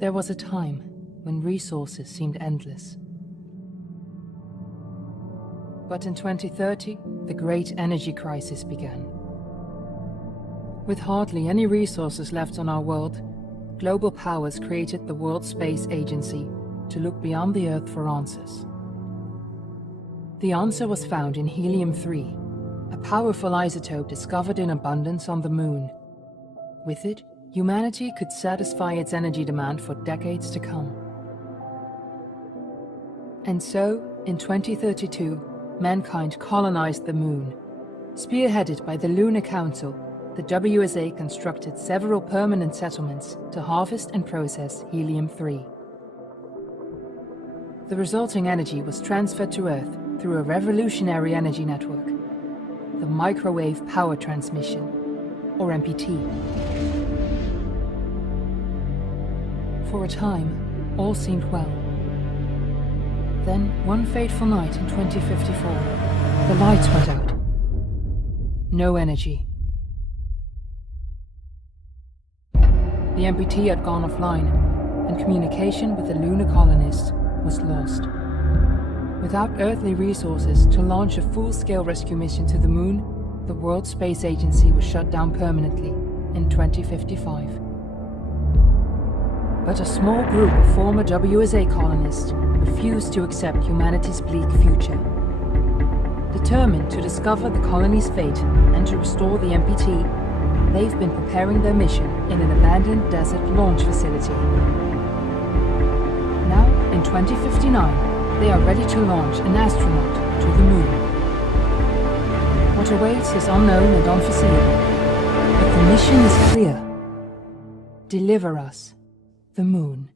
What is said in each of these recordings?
There was a time when resources seemed endless. But in 2030, the great energy crisis began. With hardly any resources left on our world, global powers created the World Space Agency to look beyond the Earth for answers. The answer was found in helium-3, a powerful isotope discovered in abundance on the Moon. With it, humanity could satisfy its energy demand for decades to come. And so, in 2032, mankind colonized the Moon. Spearheaded by the Lunar Council, the WSA constructed several permanent settlements to harvest and process helium-3. The resulting energy was transferred to Earth through a revolutionary energy network, the Microwave Power Transmission, or MPT. For a time, all seemed well. Then, one fateful night in 2054, the lights went out. No energy. The MPT had gone offline, and communication with the lunar colonists was lost. Without earthly resources to launch a full-scale rescue mission to the Moon, the World Space Agency was shut down permanently in 2055. But a small group of former WSA colonists refused to accept humanity's bleak future. Determined to discover the colony's fate and to restore the MPT, they've been preparing their mission in an abandoned desert launch facility. Now, in 2059, they are ready to launch an astronaut to the Moon. What awaits is unknown and unforeseeable, but the mission is clear. Deliver us the Moon.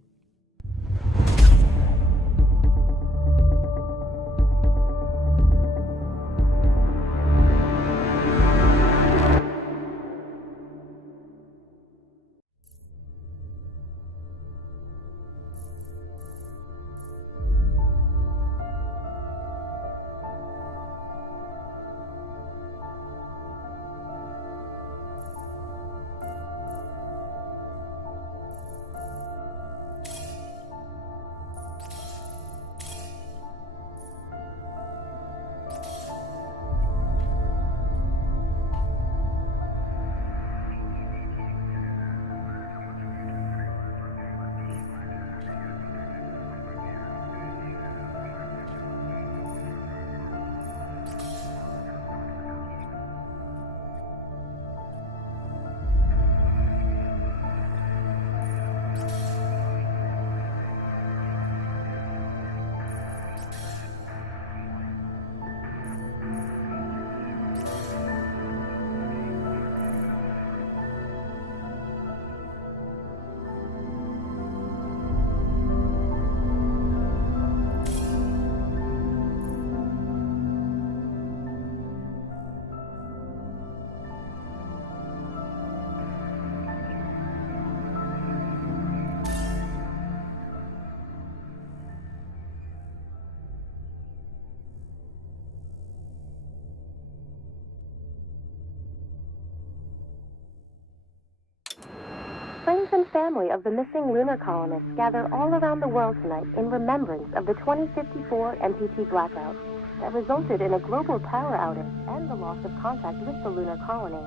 Friends and family of the missing lunar colonists gather all around the world tonight in remembrance of the 2054 MPT blackout that resulted in a global power outage and the loss of contact with the lunar colony.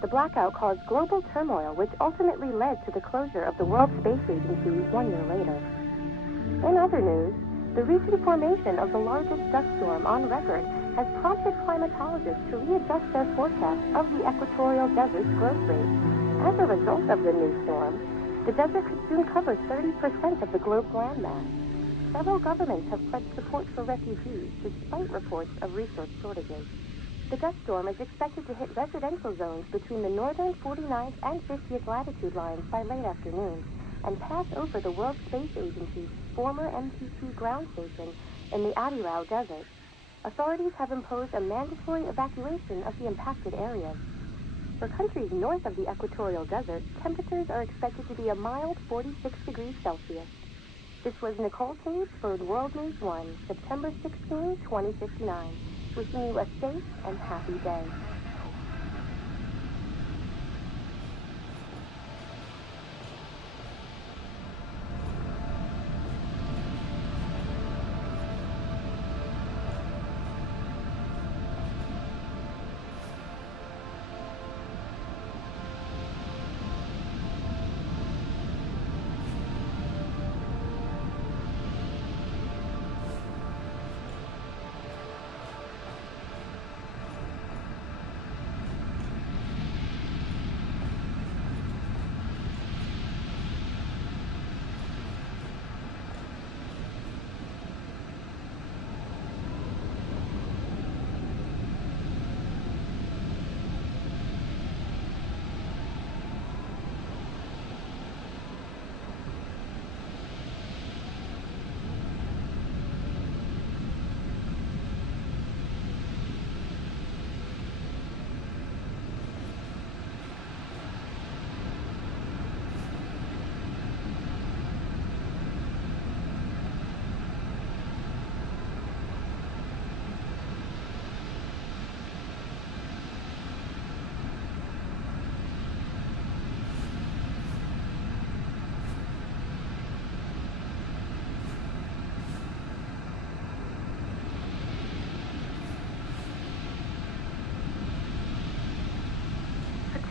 The blackout caused global turmoil, which ultimately led to the closure of the World Space Agency 1 year later. In other news, the recent formation of the largest dust storm on record has prompted climatologists to readjust their forecast of the equatorial desert's growth rate. As a result of the new storm, the desert could soon cover 30% of the globe's landmass. Several governments have pledged support for refugees, despite reports of resource shortages. The dust storm is expected to hit residential zones between the northern 49th and 50th latitude lines by late afternoon, and pass over the World Space Agency's former MPT ground station in the Adirau Desert. Authorities have imposed a mandatory evacuation of the impacted areas. For countries north of the equatorial desert, temperatures are expected to be a mild 46 degrees Celsius. This was Nicole Tate for World News 1, September 16, 2059. Wishing you a safe and happy day.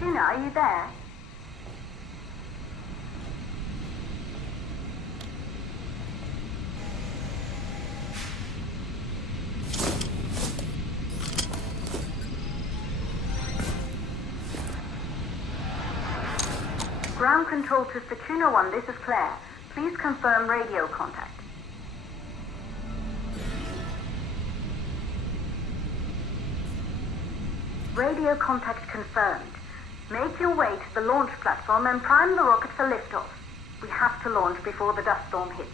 Fortuna, are you there? Ground control to Fortuna 1, this is Claire. Please confirm radio contact. Radio contact confirmed. Make your way to the launch platform and prime the rocket for liftoff. We have to launch before the dust storm hits.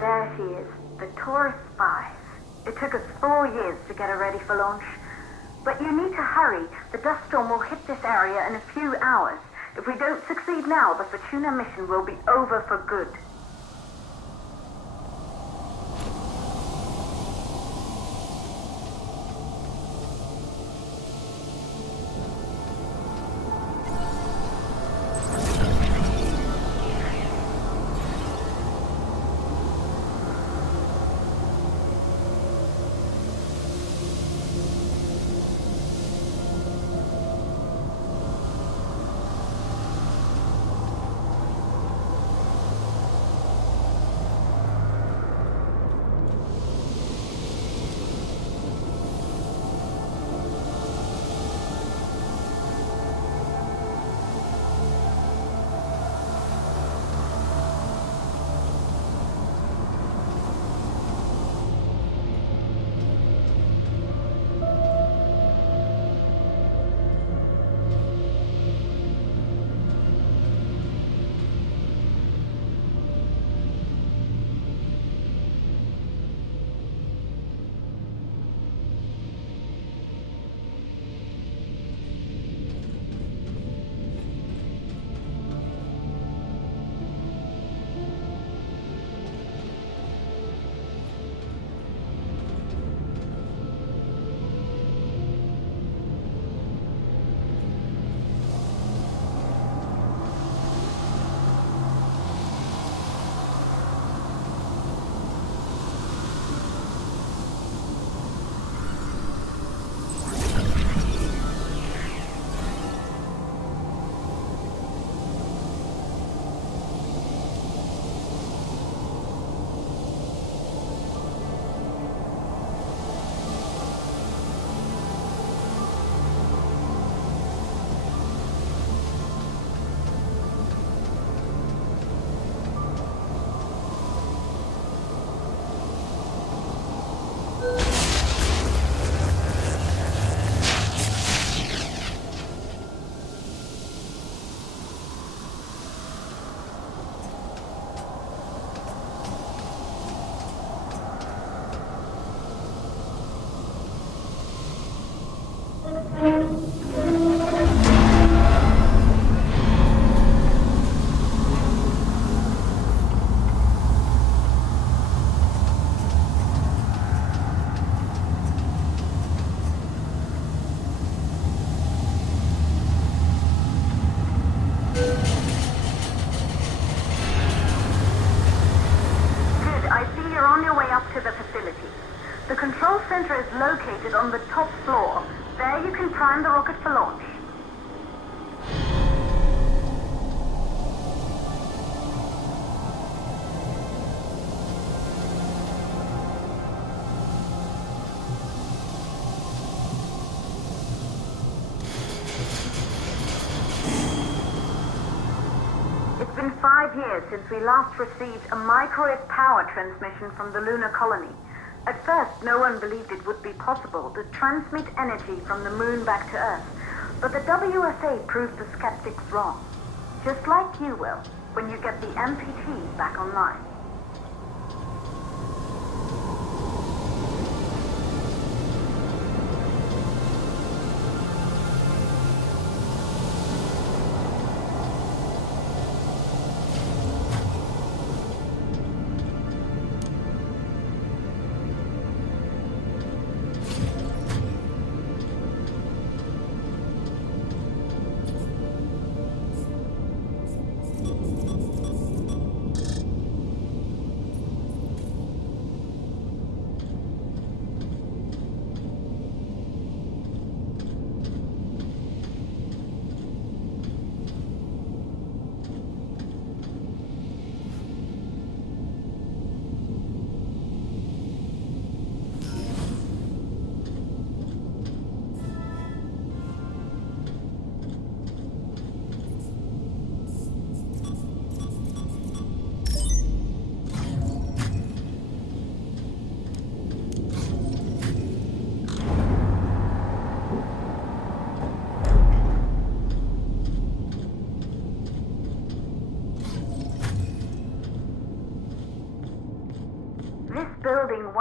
There she is, the tourist spies. It took us 4 years to get her ready for launch. But you need to hurry. The dust storm will hit this area in a few hours. If we don't succeed now, the Fortuna mission will be over for good. The control center is located on the top floor. There you can prime the rocket for launch. It's been 5 years since we last received a microwave power transmission from the lunar colony. At first, no one believed it would be possible to transmit energy from the moon back to Earth. But the WSA proved the skeptics wrong. Just like you will, when you get the MPT back online.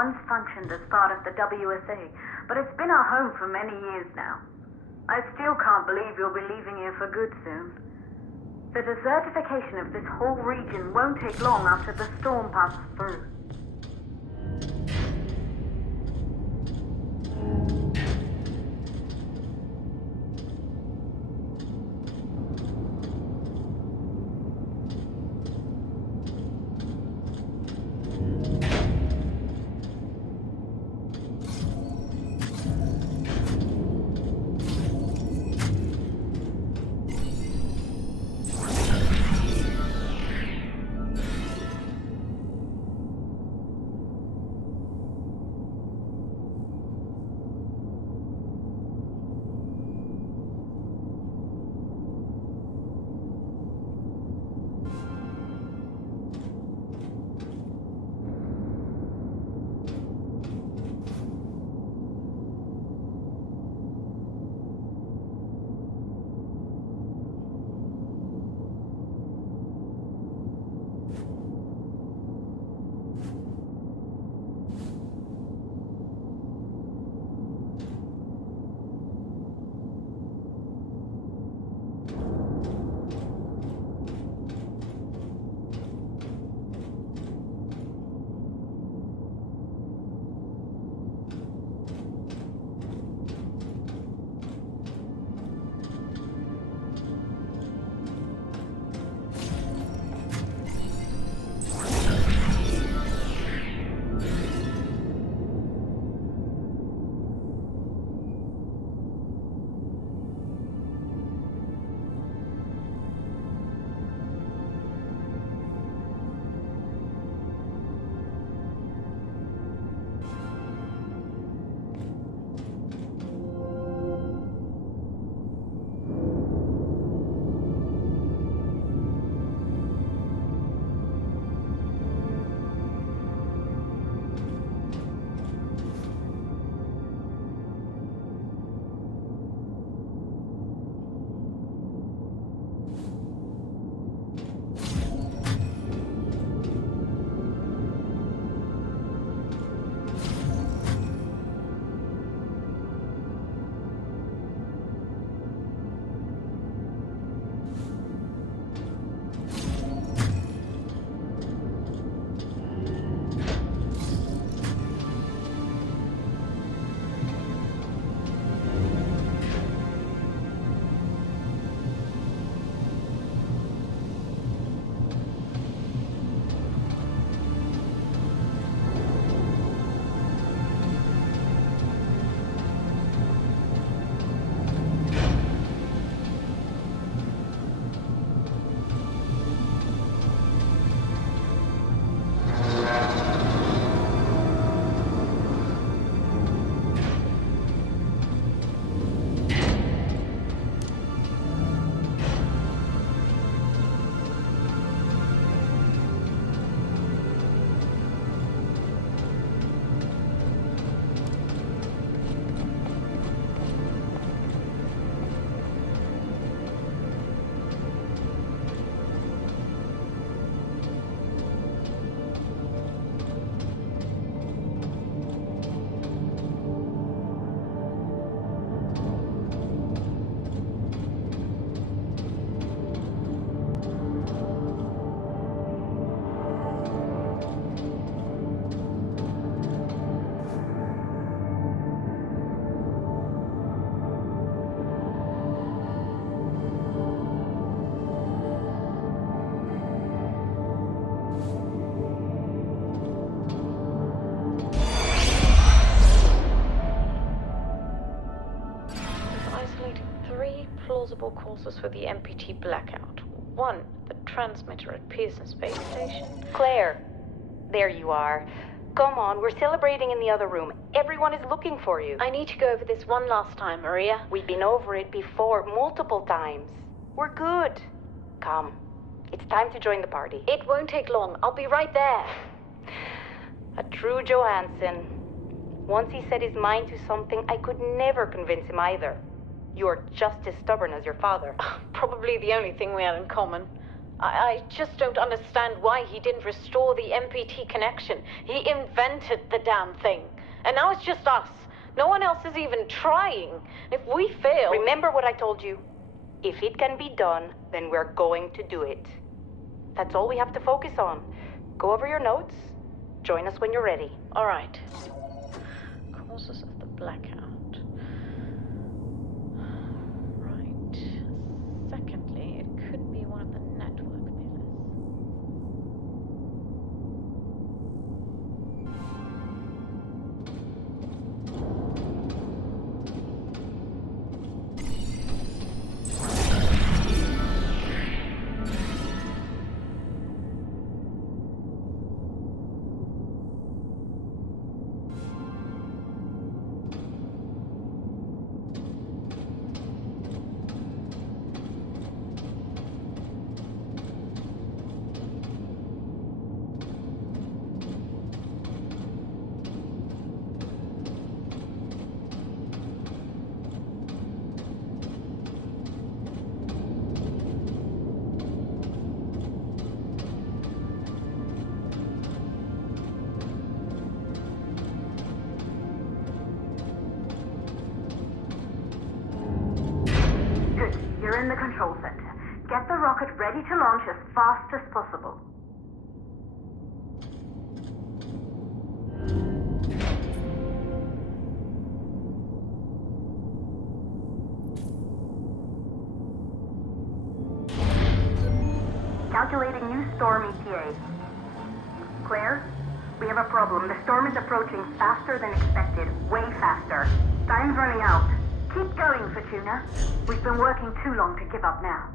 once functioned as part of the WSA, but it's been our home for many years now. I still can't believe you'll be leaving here for good soon. The desertification of this whole region won't take long after the storm passes through. plausible causes for the MPT blackout. 1, the transmitter at Pearson Space Station. Claire, there you are. Come on, we're celebrating in the other room. Everyone is looking for you. I need to go over this one last time, Maria. We've been over it before, multiple times. We're good. Come, it's time to join the party. It won't take long. I'll be right there. A true Johansson. Once he set his mind to something, I could never convince him either. You're just as stubborn as your father. Probably the only thing we had in common. I just don't understand why he didn't restore the MPT connection. He invented the damn thing. And now it's just us. No one else is even trying. If we fail... Remember what I told you. If it can be done, then we're going to do it. That's all we have to focus on. Go over your notes. Join us when you're ready. All right. Causes of the blackout. Right. Secondly, it could be one of the network pillars. You're in the control center. Get the rocket ready to launch as fast as possible. Calculating new storm ETA. Claire, we have a problem. The storm is approaching faster than expected. Way faster. Time's running out. Keep going, Fortuna. We've been working too long to give up now.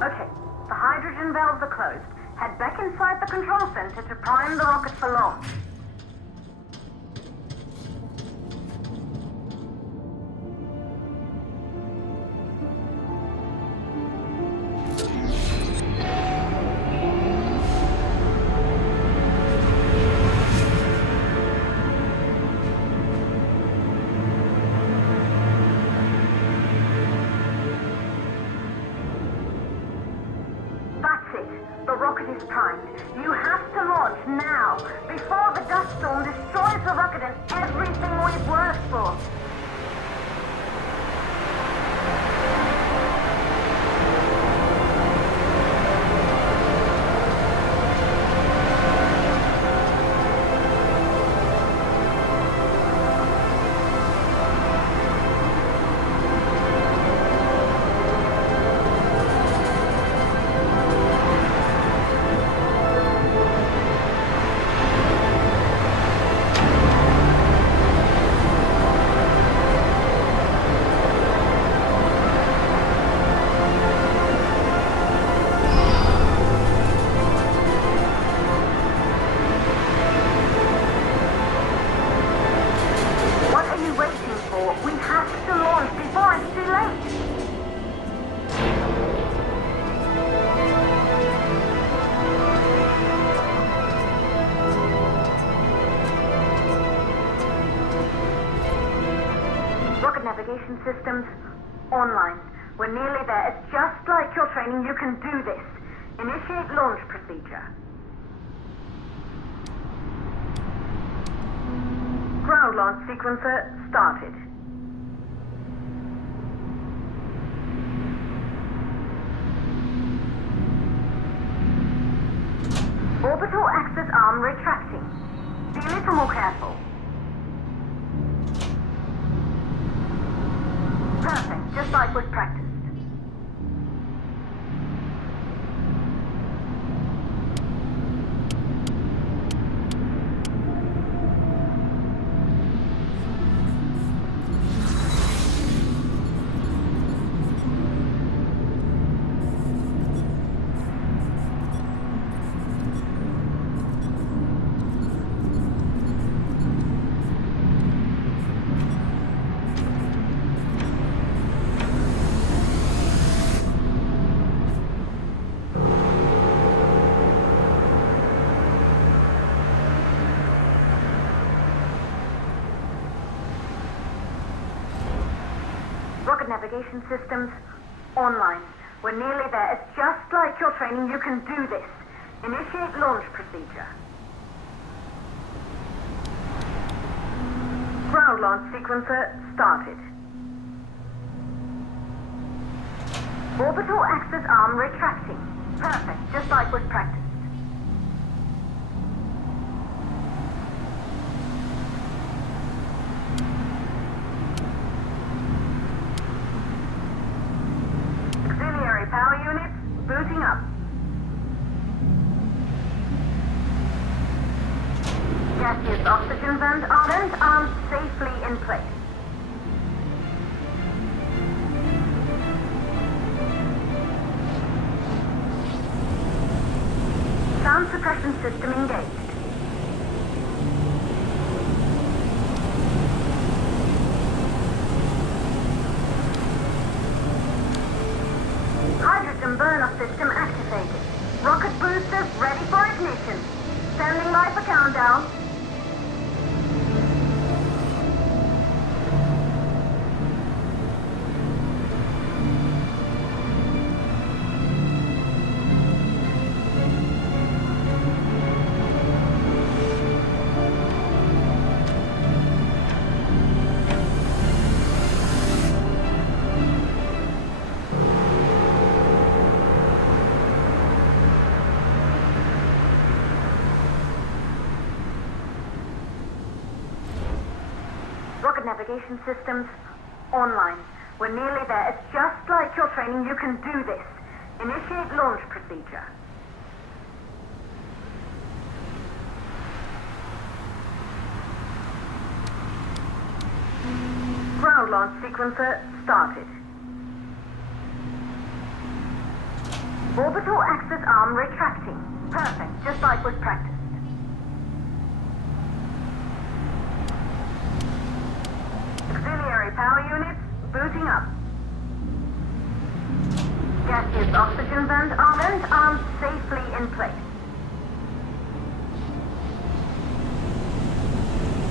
Okay, the hydrogen valves are closed. Head back inside the control center to prime the rocket for launch. The rocket is primed. You have to launch now, before the dust storm destroys the rocket and everything we've worked for. Navigation systems online. We're nearly there. It's just like your training. You can do this. Initiate launch procedure. Ground launch sequencer started. Orbital access arm retracting. Be a little more careful. Perfect, just like was practiced. Navigation systems online. We're nearly there. It's just like your training. You can do this. Initiate launch procedure. Ground launch sequencer started. Orbital access arm retracting. Perfect, just like was practiced. Power units booting up. Gaseous oxygen vent arms safely in place. Sound suppression system engaged. Burn-off system activated. Rocket boosters ready for ignition. Standing by for countdown. Navigation systems online. We're nearly there. It's just like your training. You can do this. Initiate launch procedure. Ground launch sequencer started. Orbital access arm retracting. Perfect, just like was practiced. Auxiliary power units booting up. Gaseous oxygen vent arms safely in place.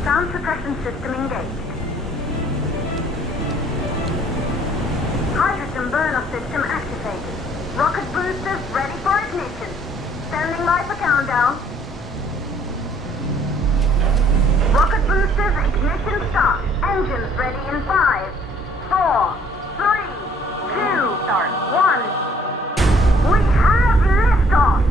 Sound suppression system engaged. Hydrogen burn-off system activated. Rocket boosters ready for ignition. Standing by for countdown. Rocket boosters ignition start. Engines ready in 5, 4, 3, 2, start 1. We have liftoff!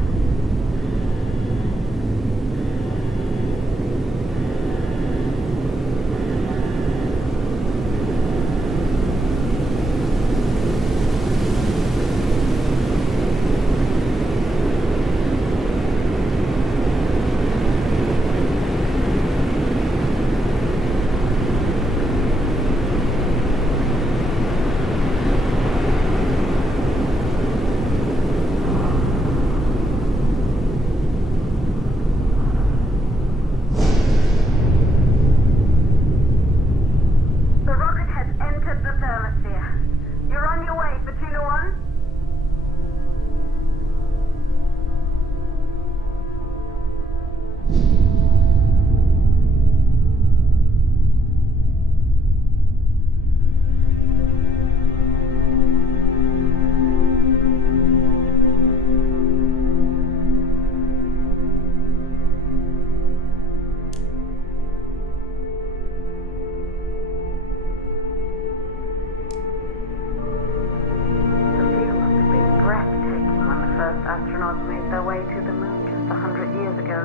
Astronauts made their way to the moon just 100 years ago.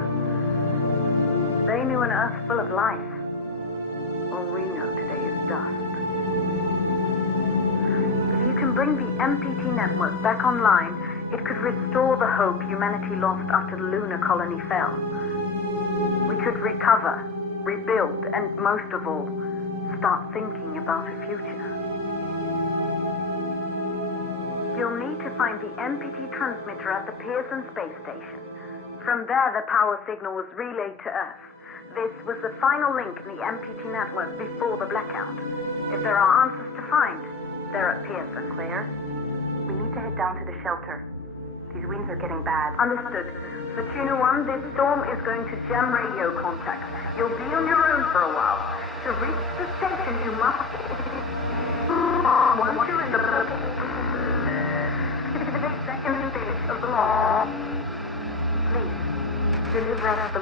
They knew an Earth full of life. All we know today is dust. If you can bring the MPT network back online, it could restore the hope humanity lost after the lunar colony fell. We could recover, rebuild, and most of all, start thinking about a future. You'll need to find the MPT transmitter at the Pearson space station. From there, the power signal was relayed to Earth. This was the final link in the MPT network before the blackout. If there are answers to find, they're at Pearson. Clear? We need to head down to the shelter. These winds are getting bad. Understood. Fortuna 1, this storm is going to jam radio contacts. You'll be on your own for a while. To reach the station, you must... Once you're in the... second stage of the law. Please, deliver us the